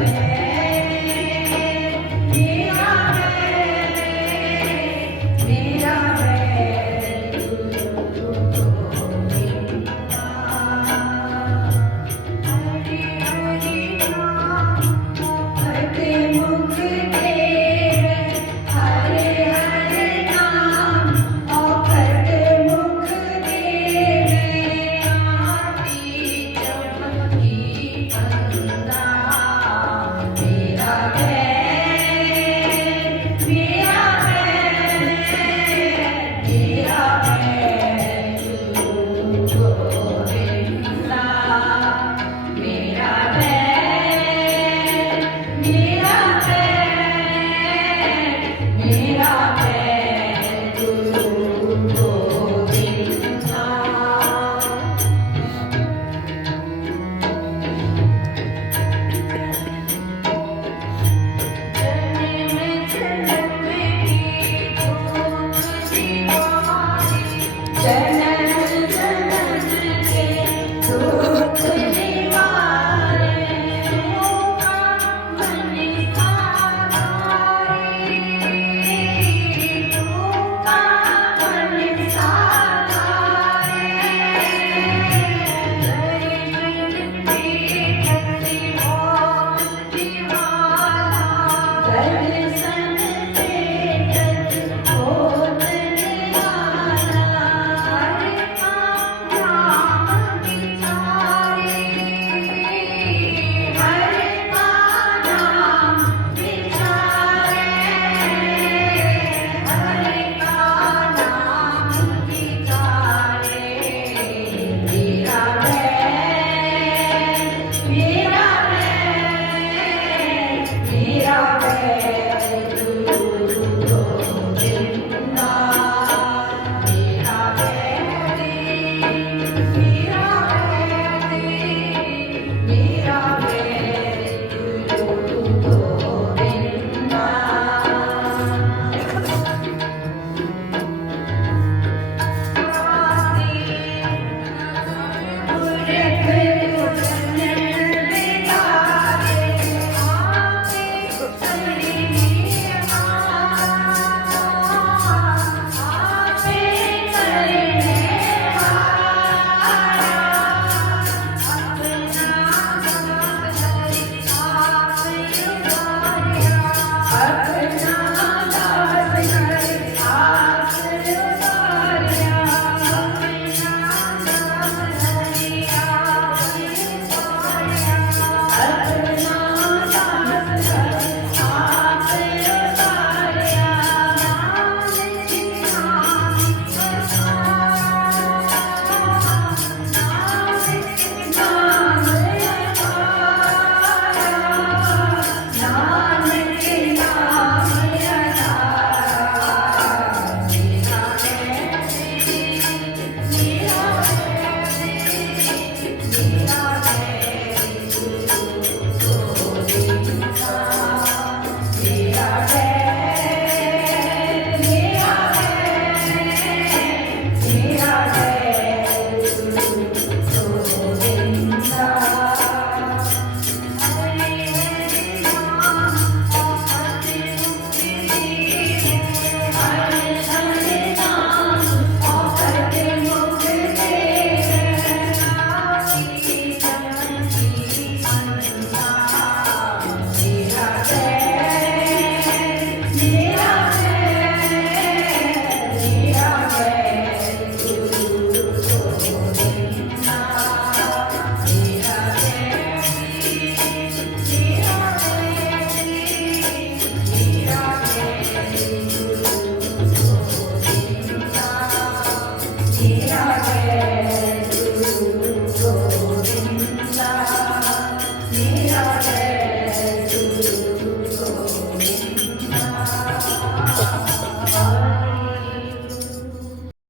Yeah. मेरा